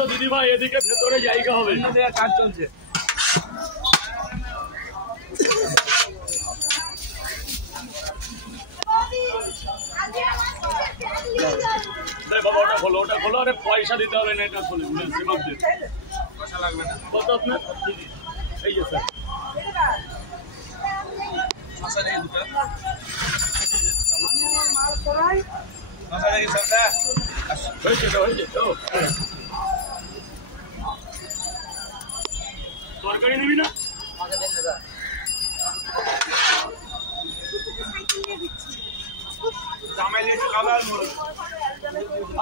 আসো দিদি ভাই, এদিকে ভেতরে জায়গা হবে, কাজ চলছে। বাবা ওটা খোলো, ওটা খোলো। আরে পয়সা দিতে হবে না, এটা খোলো। পয়সা লাগবে না। কত আপনার? এই যে স্যার, মশা নেই দুটো। মশা নেই সবটা হয়েছে তো, হয়েছে তো। তরকারি নিবি না? জামাই লেটু খাবার।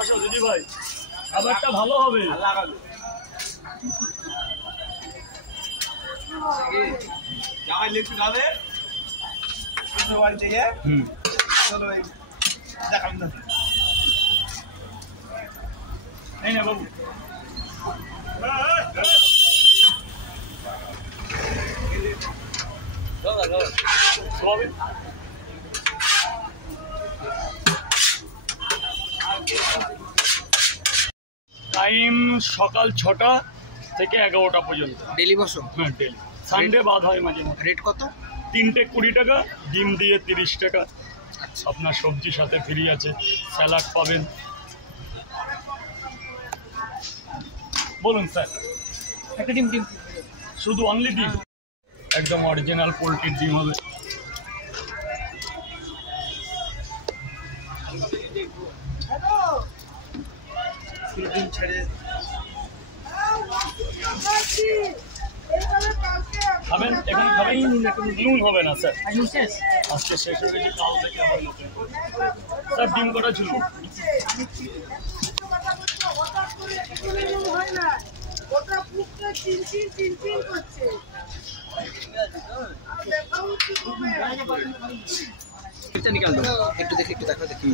আসো দিদি ভাই, খাবারটা ভালো হবে। জামাই লেটু খাবে বাড়ি থেকে। চলো দেখান না। এই না বাবু, টাইম সকাল 6টা থেকে 11টা পর্যন্ত। ডেলি বসো? হ্যাঁ ডেলি, সানডে বাদ হয় মাঝে মাঝে। রেট কত? 3টে 20 টাকা, ডিম দিয়ে 30 টাকা। আপনার সবজির সাথে ফ্রি আছে, স্যালাড পাবেন। বলুন স্যার। একটা ডিম ডিম শুধু অনলি ডিম, একদম অরিজিনাল পোলট্রির ডিম হবে। ডিম ছেড়ে খাবেন? এখানে খাবেন? নুন হবে না স্যার, শেষ। আজকে শেষ হয়ে গেছে, কাল থেকে আবার নতুন। স্যার ডিম কটা ছিল? নিকাল দো একটু দেখে, একটু দেখো, দেখি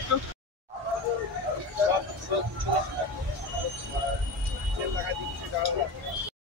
একটু